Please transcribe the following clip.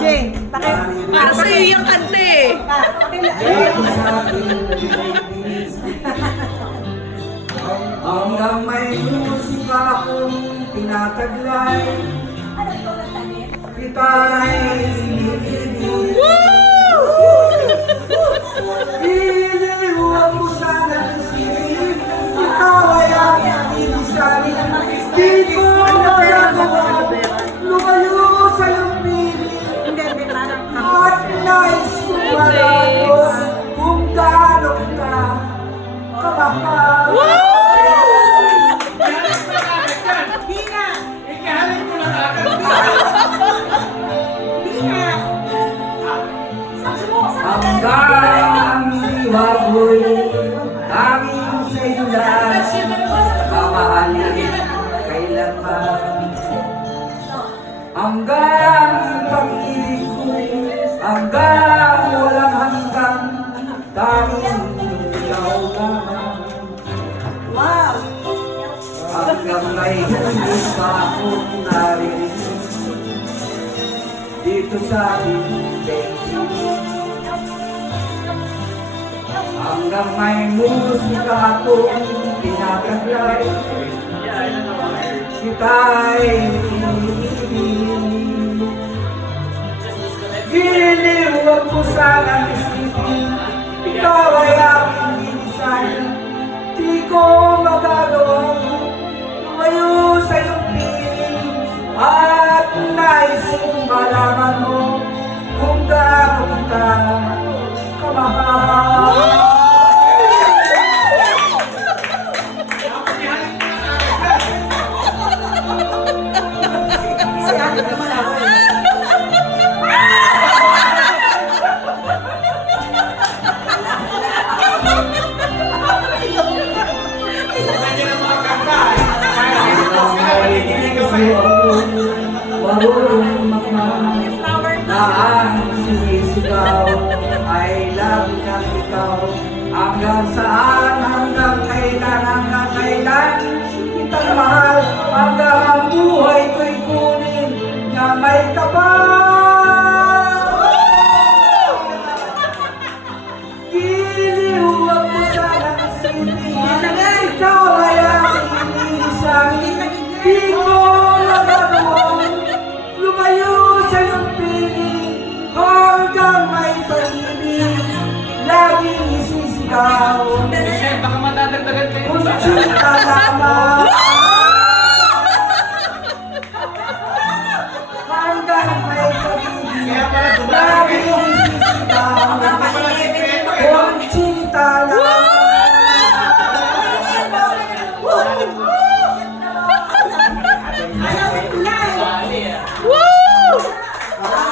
Jay, Kasi yung kanta eh. Hanggang may musika akong tinataglay, kita'y sinibig. Iniwan mo sana isipin, ikaw ay aking inisalin. Di ko nagawa, lumayo sa iyong piling. At nais kong malaman kung gaano kita kamahal. Hanggang iwa ko'y tanging sa'yo lang mamahalin kailanman. Hanggang pag-ibig ko'y hanggang walang hanggang tanging ikaw lamang. Hanggang may hindi pa akong naririnig dito sa aking daigdig. Hanggang may musika akong tinataglay, kita'y iniibig. Giliwag ko sanang isipin, ikaw ay aking inisalin. Di ko magagawang lumayo sa iyong piling. At nais kong malaman mo kung gaano kita kamahal. Marunong magmahal na ang sinisigaw ay lagi ng ikaw. Hanggang saan, hanggang kailan kitang mahal. Hanggang ang buhay ko'y kunin na may kapal. Giliwag mo sanang isipin, ikaw ay aking iniisang. Di ko nagagawang lumayo sa iyong piling. Hanggang may pag-ibig laging isisigaw. Baka matadagdagan kayo. Kung sinta lamang